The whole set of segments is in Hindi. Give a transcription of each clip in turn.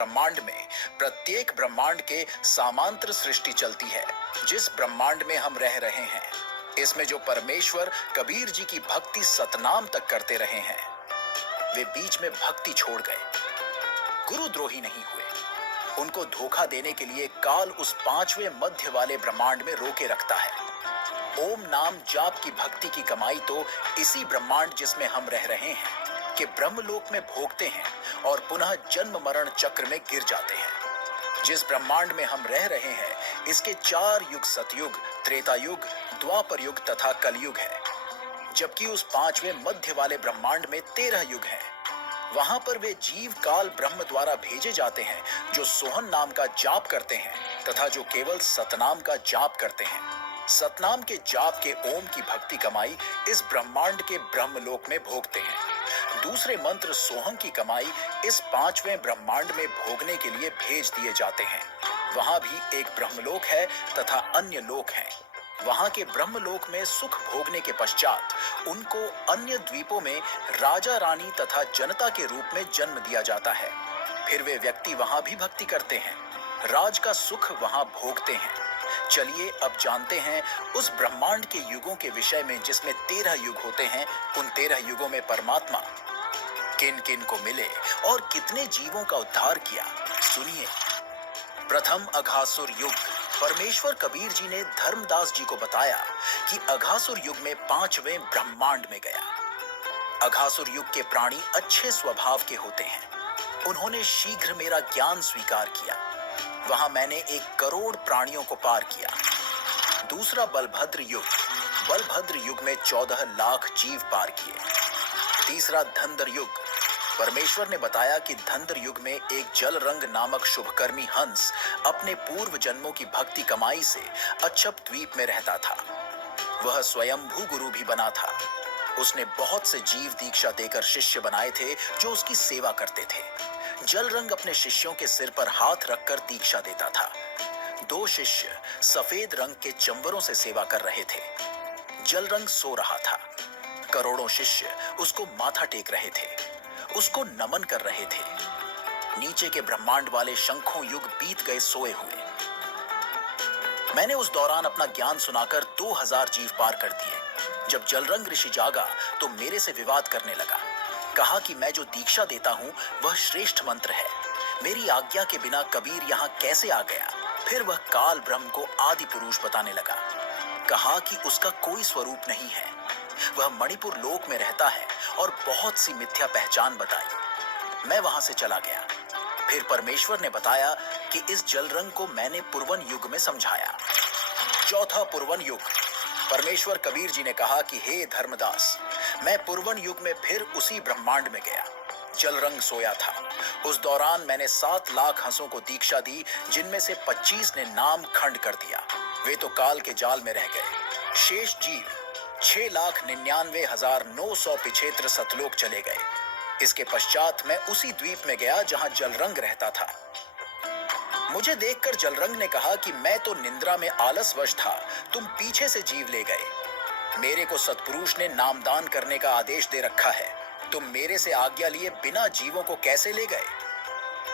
ब्रह्मांड में प्रत्येक ब्रह्मांड के समांतर सृष्टि चलती है। जिस ब्रह्मांड में हम रह रहे हैं, इसमें जो परमेश्वर कबीर जी की भक्ति सतनाम तक करते रहे हैं, वे बीच में भक्ति छोड़ गए, गुरुद्रोही नहीं हुए। उनको धोखा देने के लिए काल उस पांचवें मध्य वाले ब्रह्मांड में रोके रखता है। ओम नाम जाप की भक्ति की कमाई तो इसी ब्रह्मांड जिसमें हम रह रहे हैं के ब्रह्मलोक में भोगते हैं और पुनः जन्म मरण चक्र में गिर जाते हैं। जिस ब्रह्मांड में हम रह रहे हैं, इसके 4 युग सतयुग, त्रेता युग, द्वापर युग तथा कलयुग है, जबकि उस पांचवें मध्य वाले ब्रह्मांड में 13 युग हैं। वहां पर वे जीव काल ब्रह्म द्वारा भेजे जाते हैं, जो सोहन नाम का जाप करते हैं तथा जो केवल सतनाम का जाप करते हैं। सतनाम के जाप के ओम की भक्ति कमाई इस ब्रह्मांड के ब्रह्मलोक में भोगते हैं। दूसरे मंत्र सोहम की कमाई इस पांचवें ब्रह्मांड में भोगने के लिए भेज दिए जाते हैं। वहां भी एक ब्रह्मलोक है तथा अन्य लोक हैं। वहां के ब्रह्मलोक में सुख भोगने के पश्चात उनको अन्य द्वीपों में राजा रानी तथा जनता के रूप में जन्म दिया जाता है। फिर वे व्यक्ति वहां भी भक्ति करते हैं, राज का सुख वहां भोगते हैं। चलिए अब जानते हैं उस ब्रह्मांड के युगों के विषय में, जिसमें 13 युग होते हैं। उन 13 युगों में परमात्मा किन किन को मिले और कितने जीवों का उद्धार किया, सुनिए। प्रथम अघासुर युग। परमेश्वर कबीर जी ने धर्मदास जी को बताया कि अघासुर युग में 5वें ब्रह्मांड में गया। अघासुर युग के प्राणी अच्छे स्वभाव के होते हैं। उन्होंने शीघ्र मेरा ज्ञान स्वीकार किया। वहां मैंने 1 करोड़ प्राणियों को पार किया। दूसरा बलभद्र युग। बलभद्र युग में 14 लाख जीव पार किए। तीसरा धंधर युग। परमेश्वर ने बताया कि धंधर युग में एक जल रंग नामक शुभकर्मी हंस अपने पूर्व जन्मों की भक्ति कमाई से अच्छप द्वीप में रहता था। वह स्वयंभू गुरु भी बना था। उसने बहुत से जीव दीक्षा देकर शिष्य बनाए थे जो उसकी सेवा करते थे। जल रंग अपने शिष्यों के सिर पर हाथ रखकर दीक्षा देता था। 2 शिष्य सफेद रंग के चंवरों से सेवा कर रहे थे। जल रंग सो रहा था। करोड़ों शिष्य उसको माथा टेक रहे थे, उसको नमन कर रहे थे। नीचे के ब्रह्मांड वाले शंखों युग बीत गए सोए हुए। मैंने उस दौरान अपना ज्ञान सुनाकर 2000 जीव पार कर दिए। जब जलरंग ऋषि जागा तो मेरे से विवाद करने लगा। कहा कि मैं जो दीक्षा देता हूं वह श्रेष्ठ मंत्र है। मेरी आज्ञा के बिना कबीर यहाँ कैसे आ गया। फिर वह काल ब्रह्म को आदि पुरुष बताने लगा। कहा कि उसका कोई स्वरूप नहीं है, वह मणिपुर लोक में रहता है और बहुत सी मिथ्या पहचान बताई। मैं वहां से चला गया। फिर परमेश्वर ने बताया कि इस जलरंग को मैंने पुरवन युग में समझाया। चौथा पुरवन युग। परमेश्वर कबीर जी ने कहा कि हे धर्मदास, मैं पुरवन युग में फिर उसी ब्रह्मांड में गया। जलरंग सोया था। उस दौरान मैंने 7 लाख हंसों को दीक्षा दी, जिनमें से 25 ने नाम खंड कर दिया। वे तो काल के जाल में रह गए। शेष जीव 6,99,900 पिछेत्र सतलोक चले गए। इसके पश्चात मैं उसी द्वीप में गया जहां जलरंग रहता था। मुझे देखकर जलरंग ने कहा कि मैं तो निंद्रा में आलसवश था, तुम पीछे से जीव ले गए। मेरे को सतपुरुष ने नामदान करने का आदेश दे रखा है, तुम मेरे से आज्ञा लिए बिना जीवों को कैसे ले गए।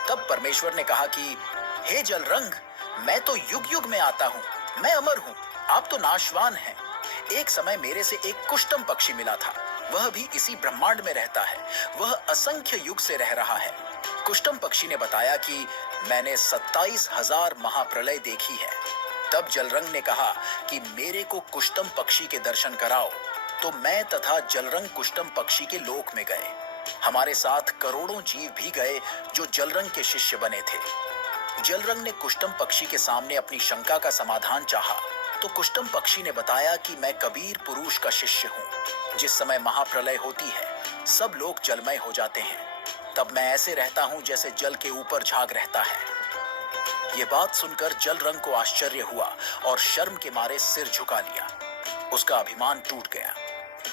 तब परमेश्वर ने कहा कि हे जलरंग, मैं तो युग युग में आता हूं, मैं अमर हूं, आप तो नाशवान हैं। एक समय मेरे से एक कुष्टम पक्षी मिला था, वह भी इसी ब्रह्मांड में रहता है। वह असंख्य युग से रह रहा है। कुष्टम पक्षी ने बताया कि मैंने 27,000 महाप्रलय देखी है। तब जलरंग ने कहा कि मेरे को कुष्टम पक्षी के दर्शन कराओ। तो मैं तथा जलरंग कुष्टम पक्षी के लोक में गए। हमारे साथ करोड़ों जीव भी गए जो जलरंग के शिष्य बने थे। जलरंग ने कुष्टम पक्षी के सामने अपनी शंका का समाधान चाहा तो कुष्टम पक्षी ने बताया कि मैं कबीर पुरुष का शिष्य हूँ। जिस समय महाप्रलय होती है, सब लोग जलमय हो जाते हैं। तब मैं ऐसे रहता हूँ जैसे जल के ऊपर झाग रहता है। ये बात सुनकर जलरंग को आश्चर्य हुआ और शर्म के मारे सिर झुका लिया। उसका अभिमान टूट गया।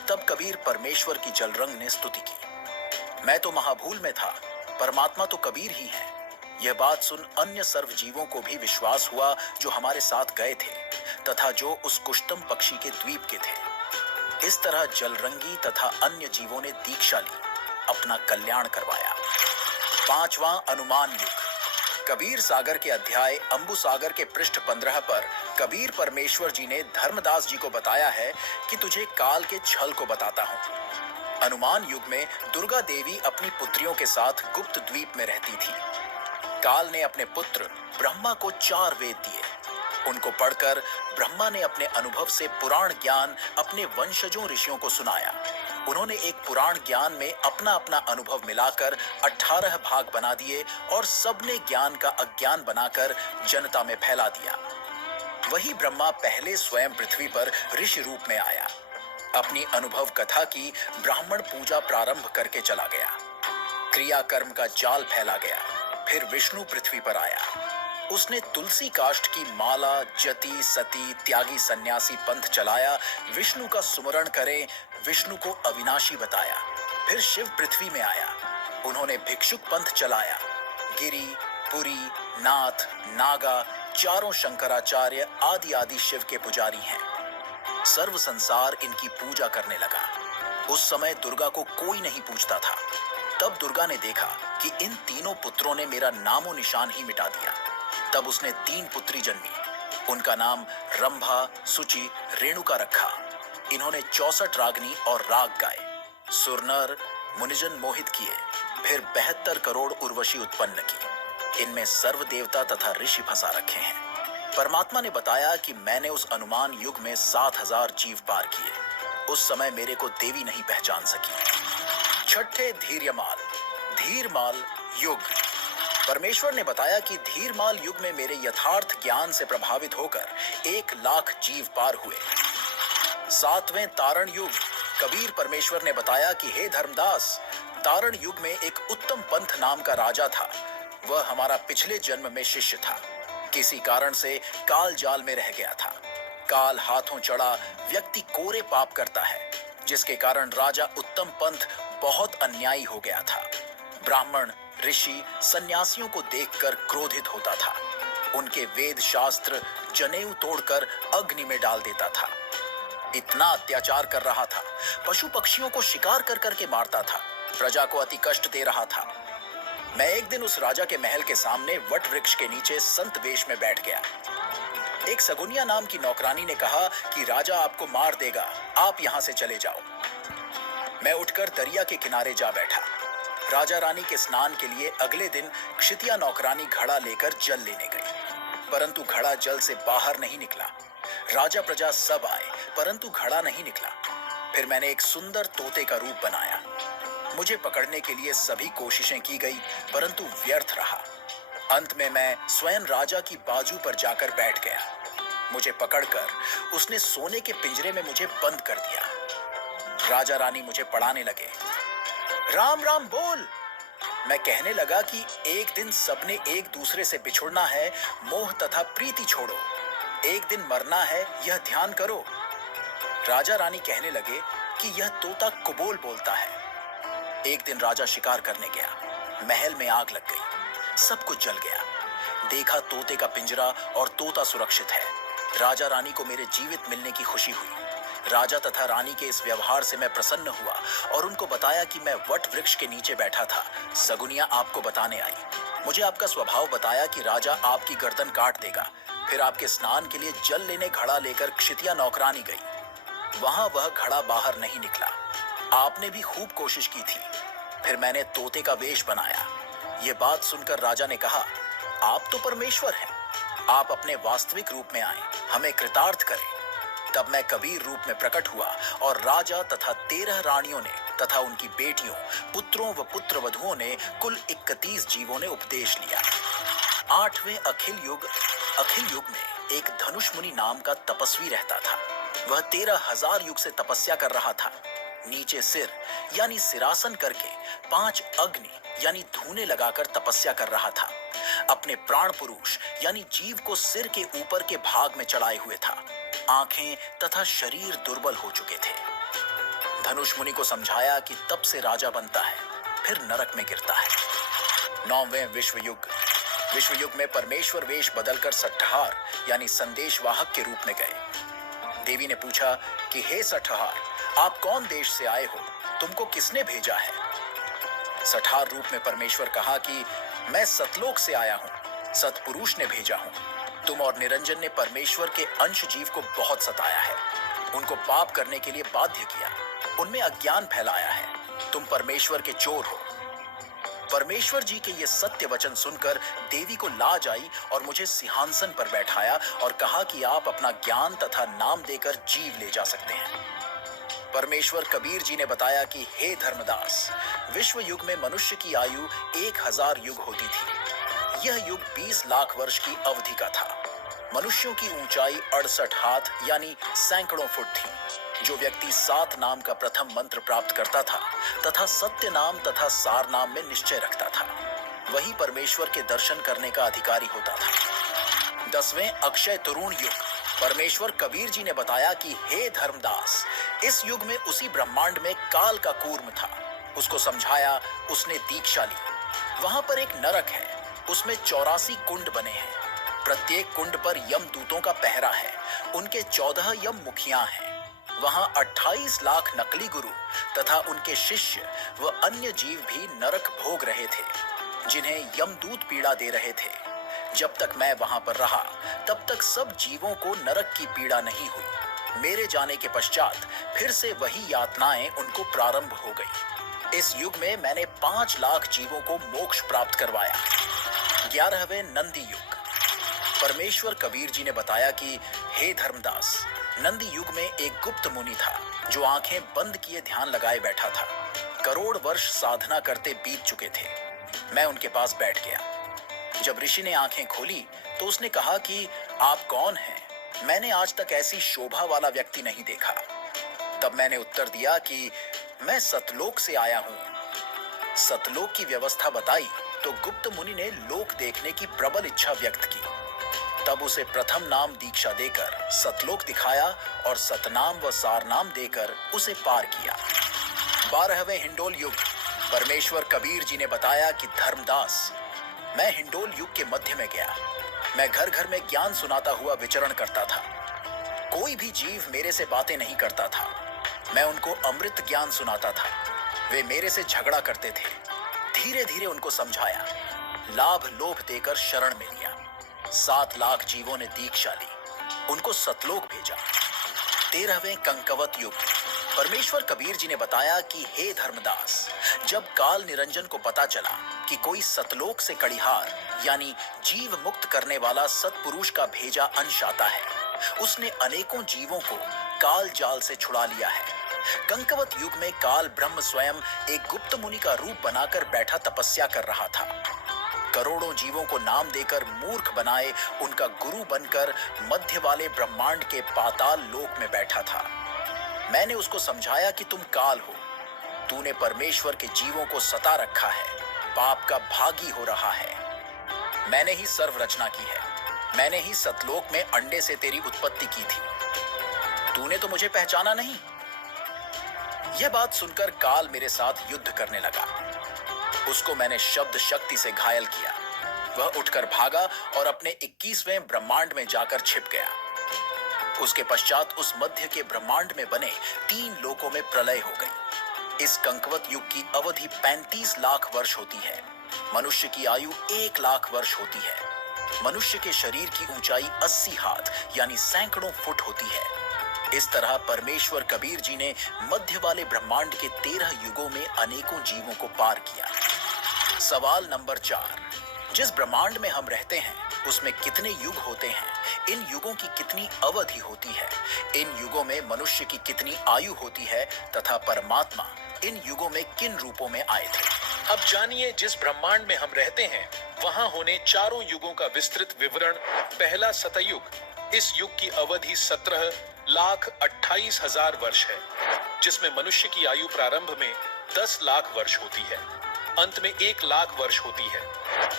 तब कबीर परमेश्वर की जलरंग ने स्तुति की। मैं तो महाभूल में था, परमात्मा तो कबीर ही है। यह बात सुन अन्य सर्व जीवों को भी विश्वास हुआ जो हमारे साथ गए थे तथा जो उस कुष्टम पक्षी के द्वीप के थे। इस तरह जलरंगी तथा अन्य जीवों ने दीक्षा ली, अपना कल्याण करवाया। 5वां अनुमान युग। कबीर सागर के अध्याय अंबु सागर के पृष्ठ 15 पर कबीर परमेश्वर जी ने धर्मदास जी को बताया है कि तुझे काल के छल को बताता हूँ। अनुमान युग में दुर्गा देवी अपनी पुत्रियों के साथ गुप्त द्वीप में रहती थी। काल ने अपने पुत्र ब्रह्मा को 4 वेद दिए। उनको पढ़कर ब्रह्मा ने अपने अनुभव से पुराण ज्ञान अपने वंशजों ऋषियों को सुनाया। उन्होंने एक पुराण ज्ञान में अपना अपना अनुभव मिलाकर 18 भाग बना दिए और सबने ज्ञान का अज्ञान बनाकर जनता में फैला दिया। वही ब्रह्मा पहले स्वयं पृथ्वी पर ऋषि रूप में आया। अपनी अनुभव कथा की ब्राह्मण पूजा प्रारंभ करके चला गया। क्रिया कर्म का जाल फैला गया। फिर विष्णु पृथ्वी पर आया। उसने तुलसी काष्ठ की माला, जति, सती, त्यागी, सन्यासी पंथ चलाया। विष्णु का सुमरण करें, विष्णु को अविनाशी बताया। फिर शिव पृथ्वी में आया। उन्होंने भिक्षुक पंथ चलाया। गिरी, पुरी, नाथ, नागा, चारों शंकराचार्य आदि आदि शिव के पुजारी हैं। सर्व संसार इनकी पूजा करने लगा। उस समय दुर्गा को कोई नहीं पूछता था। तब दुर्गा ने देखा कि इन तीनों पुत्रों ने मेरा नामो निशान ही मिटा दिया। तब उसने 3 पुत्री जन्मी। उनका नाम रंभा, सुचि, रेणुका रखा। इन्होंने 64 रागनी और राग गाए। सुरनर मुनिजन मोहित किए। फिर 72 करोड़ उर्वशी उत्पन्न की। इनमें सर्व देवता तथा ऋषि फंसा रखे हैं। परमात्मा ने बताया कि मैंने उस अनुमान युग में 7000 जीव पार किए। उस समय मेरे को देवी नहीं पहचान सकी। छठे धीर्यमाल, धीरमाल युग। परमेश्वर ने बताया कि धीरमाल युग में मेरे यथार्थ ज्ञान से प्रभावित होकर 1 लाख जीव पार हुए। 7वें तारण युग। कबीर परमेश्वर ने बताया कि हे धर्मदास, तारण युग में एक उत्तम पंथ नाम का राजा था। वह हमारा पिछले जन्म में शिष्य था। किसी कारण से काल जाल में रह गया था। काल हाथों चढ़ा व्यक्ति कोरे पाप करता है, जिसके कारण राजा उत्तम पंथ बहुत अन्यायी हो गया था। ब्राह्मण, ऋषि, सन्यासियों को देखकर क्रोधित होता था। उनके वेद शास्त्र जनेऊ तोड़कर अग्नि में डाल देता था। इतना अत्याचार कर रहा था। पशु पक्षियों को शिकार कर करके मारता था। प्रजा को अति कष्ट दे रहा था। मैं एक दिन उस राजा के महल के सामने वट वृक्ष के नीचे संत वेश में बैठ गया। एक सगुनिया नाम की नौकरानी ने कहा कि राजा आपको मार देगा, आप यहां से चले जाओ। मैं उठकर दरिया के किनारे जा बैठा। राजा रानी के स्नान के लिए अगले दिन क्षितिया नौकरानी घड़ा लेकर जल लेने गई, परंतु घड़ा जल से बाहर नहीं निकला। राजा प्रजा सब आए, परंतु घड़ा नहीं निकला। फिर मैंने एक सुंदर तोते का रूप बनाया। मुझे पकड़ने के लिए सभी कोशिशें की गई, परंतु व्यर्थ रहा। अंत में मैं स्वयं राजा की बाजू पर जाकर बैठ गया। मुझे पकड़कर उसने सोने के पिंजरे में मुझे बंद कर दिया। राजा रानी मुझे पढ़ाने लगे। राम राम बोल। मैं कहने लगा कि एक दिन सबने एक दूसरे से बिछुड़ना है, मोह तथा प्रीति छोड़ो। एक दिन मरना है, यह ध्यान करो। राजा रानी कहने लगे कि यह तोता कुबोल बोलता है। एक दिन राजा शिकार करने गया। महल में आग लग गई। सब कुछ जल गया। देखा तोते का पिंजरा और तोता सुरक्षित है। राजा रानी को मेरे जीवित मिलने की खुशी हुई। राजा तथा रानी के इस व्यवहार से मैं प्रसन्न हुआ और उनको बताया कि मैं वट वृक्ष के नीचे बैठा था। सगुनिया आपको बताने आई। मुझे आपका स्वभाव बताया कि राजा आपकी गर्दन काट देगा। फिर आपके स्नान के लिए जल लेने घड़ा लेकर क्षितिया नौकरानी गई। वहां वह घड़ा बाहर नहीं निकला। आपने भी खूब कोशिश की थी। फिर मैंने तोते का वेश बनाया। ये बात सुनकर राजा ने कहा, आप तो परमेश्वर हैं, आप अपने वास्तविक रूप में आए, हमें कृतार्थ करें। तब मैं कबीर रूप में प्रकट हुआ और राजा तथा 13 रानियों ने तथा उनकी बेटियों, पुत्रों व पुत्र वधुओं ने कुल 31 जीवों ने उपदेश लिया। 8वें अखिल युग में एक धनुष मुनि नाम का तपस्वी रहता था। वह 13,000 युग से तपस्या कर रहा था। नीचे सिर यानी सिरासन करके 5 अग्नि यानी धूने लगाकर तपस्या कर रहा था। अपने प्राण पुरुष यानी जीव को सिर के ऊपर के भाग में चढ़ाए हुए था। आंखें तथा शरीर दुर्बल हो चुके थे। धनुष मुनि को समझाया कि तब से राजा बनता है, फिर नरक में गिरता है। 9वें विश्व युग में परमेश्वर वेश बदलकर सट्टहार यानी संदेशवाहक के रूप में गए। देवी ने पूछा कि हे सट्टहार, आप कौन देश से आए हो? तुमको किसने भेजा है? सट्टहार रूप में परमेश्वर कहा कि मैं सतलोक से आया हूं। सतपुरुष ने भेजा हूँ। तुम और निरंजन ने परमेश्वर के अंश जीव को बहुत सताया है, उनको पाप करने के लिए बाध्य किया, उनमें अज्ञान फैलाया है। तुम परमेश्वर के चोर हो। परमेश्वर जी के ये सत्य वचन सुनकर देवी को लाज आई और मुझे सिंहासन पर बैठाया और कहा कि आप अपना ज्ञान तथा नाम देकर जीव ले जा सकते हैं। परमेश्वर कबीर जी ने बताया कि हे धर्मदास, विश्व युग में मनुष्य की आयु 1000 युग होती थी। यह युग 20 लाख वर्ष की अवधि का था। मनुष्यों की ऊंचाई 68 हाथ यानी सैकड़ों फुट थी। जो व्यक्ति 7 नाम का प्रथम मंत्र प्राप्त करता था तथा सत्य नाम तथा सार नाम में निश्चय रखता था, वही परमेश्वर के दर्शन करने का अधिकारी होता था। 10वें अक्षय तरुण युग। परमेश्वर कबीर जी ने बताया कि हे धर्मदास, इस युग में उसी ब्रह्मांड में काल का कूर्म था। उसको समझाया, उसने दीक्षा ली। वहां पर एक नरक है, उसमें 84 कुंड बने हैं। प्रत्येक कुंड पर यमदूतों का पहरा है। उनके 14 यम मुखिया हैं। वहां 28 लाख नकली गुरु तथा उनके शिष्य व अन्य जीव भी नरक भोग रहे थे, जिन्हें यमदूत पीड़ा दे रहे थे। जब तक मैं वहां पर रहा, तब तक सब जीवों को नरक की पीड़ा नहीं हुई। मेरे जाने के पश्चात फिर से वही यातनाएं उनको प्रारंभ हो गई। इस युग में मैंने 5 लाख जीवों को मोक्ष प्राप्त करवाया। 11वें नंदी युग। परमेश्वर कबीर जी ने बताया कि हे धर्मदास, नंदी युग में एक गुप्त मुनि था जो आंखें बंद किए ध्यान लगाए बैठा था। करोड़ वर्ष साधना करते बीत चुके थे। मैं उनके पास बैठ गया। जब ऋषि ने आंखें खोली तो उसने कहा कि आप कौन हैं? मैंने आज तक ऐसी शोभा वाला व्यक्ति नहीं देखा। तब मैंने उत्तर दिया कि मैं सतलोक से आया हूं। सतलोक की व्यवस्था बताई तो गुप्त मुनि ने लोक देखने की प्रबल इच्छा व्यक्त की। तब उसे प्रथम नाम दीक्षा देकर सतलोक दिखाया और सतनाम व सारनाम देकर उसे पार किया। 12वें हिंडोल युग। परमेश्वर कबीर जी ने बताया कि धर्मदास, मैं हिंडोल युग के मध्य में गया। मैं घर घर में ज्ञान सुनाता हुआ विचरण करता था। कोई भी जीव मेरे से बातें नहीं करता था। मैं उनको अमृत ज्ञान सुनाता था। वे मेरे से झगड़ा करते थे। धीरे धीरे उनको समझाया, लाभ लोभ देकर शरण में लिया। 7 लाख जीवों ने दीक्षा ली, उनको सतलोक भेजा। 13वें कंकवत युग। परमेश्वर कबीर जी ने बताया कि हे धर्मदास, जब काल निरंजन को पता चला कि कोई सतलोक से कड़िहार यानी जीव मुक्त करने वाला सतपुरुष का भेजा अंश आता है, उसने अनेकों जीवों को काल जाल से छुड़ा लिया है। कंकवत युग में काल ब्रह्म स्वयं एक गुप्त मुनि का रूप बनाकर बैठा तपस्या कर रहा था। करोड़ों जीवों को नाम देकर मूर्ख बनाए उनका गुरु बनकर मध्य वाले ब्रह्मांड के पाताल लोक में बैठा था। मैंने उसको समझाया कि तुम काल हो, तूने परमेश्वर के जीवों को सता रखा है, पाप का भागी हो रहा है। मैंने ही सर्व रचना की है, मैंने ही सतलोक में अंडे से तेरी उत्पत्ति की थी। तूने तो मुझे पहचाना नहीं। यह बात सुनकर काल मेरे साथ युद्ध करने लगा। उसको मैंने शब्द शक्ति से घायल किया। वह उठकर भागा और अपने 21वें ब्रह्मांड में जाकर छिप गया। उसके पश्चात उस मध्य के ब्रह्मांड में बने 3 लोकों में प्रलय हो गई। इस कंकवत युग की अवधि 35 लाख वर्ष होती है। मनुष्य की आयु 1 लाख वर्ष होती है। मनुष्य के शरीर की ऊंचाई 80 हाथ यानी सैकड़ों फुट होती है। इस तरह परमेश्वर कबीर जी ने मध्य वाले ब्रह्मांड के 13 युगों में अनेकों जीवों को पार किया। सवाल नंबर 4, जिस ब्रह्मांड में हम रहते हैं उसमें कितने युग होते हैं? इन युगों की कितनी अवधि होती है? इन युगों में मनुष्य की कितनी आयु होती है तथा परमात्मा इन युगों में किन रूपों में आए थे? अब जानिए, जिस ब्रह्मांड में हम रहते हैं वहां होने चारों युगों का विस्तृत विवरण। पहला सतयुग। इस युग की अवधि 17,28,000 वर्ष है, जिसमें मनुष्य की आयु प्रारंभ में 10 लाख वर्ष होती है, अंत में 1 लाख वर्ष होती है।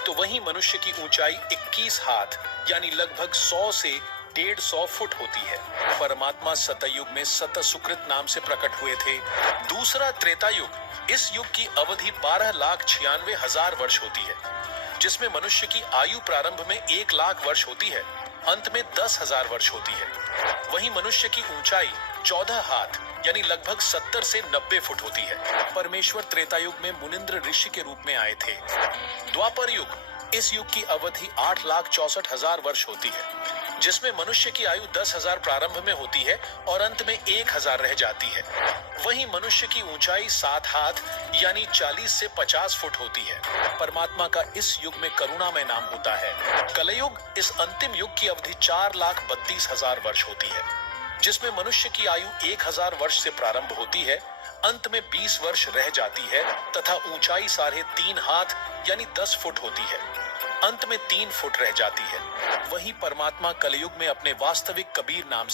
तो वहीं मनुष्य की ऊंचाई 21 हाथ यानी लगभग 100 से 150 फुट होती है। परमात्मा सतयुग में सत सुकृत नाम से प्रकट हुए थे। दूसरा त्रेता युग। इस युग की अवधि 12,96,000 वर्ष होती है, जिसमें मनुष्य की आयु प्रारंभ में 1 लाख वर्ष होती है, अंत में 10,000 वर्ष होती है। वहीं मनुष्य की ऊंचाई 14 हाथ यानी लगभग 70 से 90 फुट होती है। परमेश्वर त्रेता युग में मुनिंद्र ऋषि के रूप में आए थे। द्वापर युग। इस युग की अवधि 8,64,000 वर्ष होती है, जिसमें मनुष्य की आयु 10,000 प्रारंभ में होती है और अंत में 1,000 रह जाती है। वहीं मनुष्य की ऊंचाई 7 हाथ यानी 40 से 50 फुट होती है। परमात्मा का इस युग में करुणामय नाम होता है। कलयुग इस अंतिम युग की अवधि 4,32,000 वर्ष होती है, जिसमें मनुष्य की आयु 1,000 वर्ष से प्रारंभ होती है, अंत में 20 वर्ष रह जाती है तथा ऊंचाई 3.5 हाथ यानी 10 फुट होती है, अंत में 3 फुट रह जाती है। वहीं परमात्मा कलयुग में अपने वास्तविक कबीर नाम से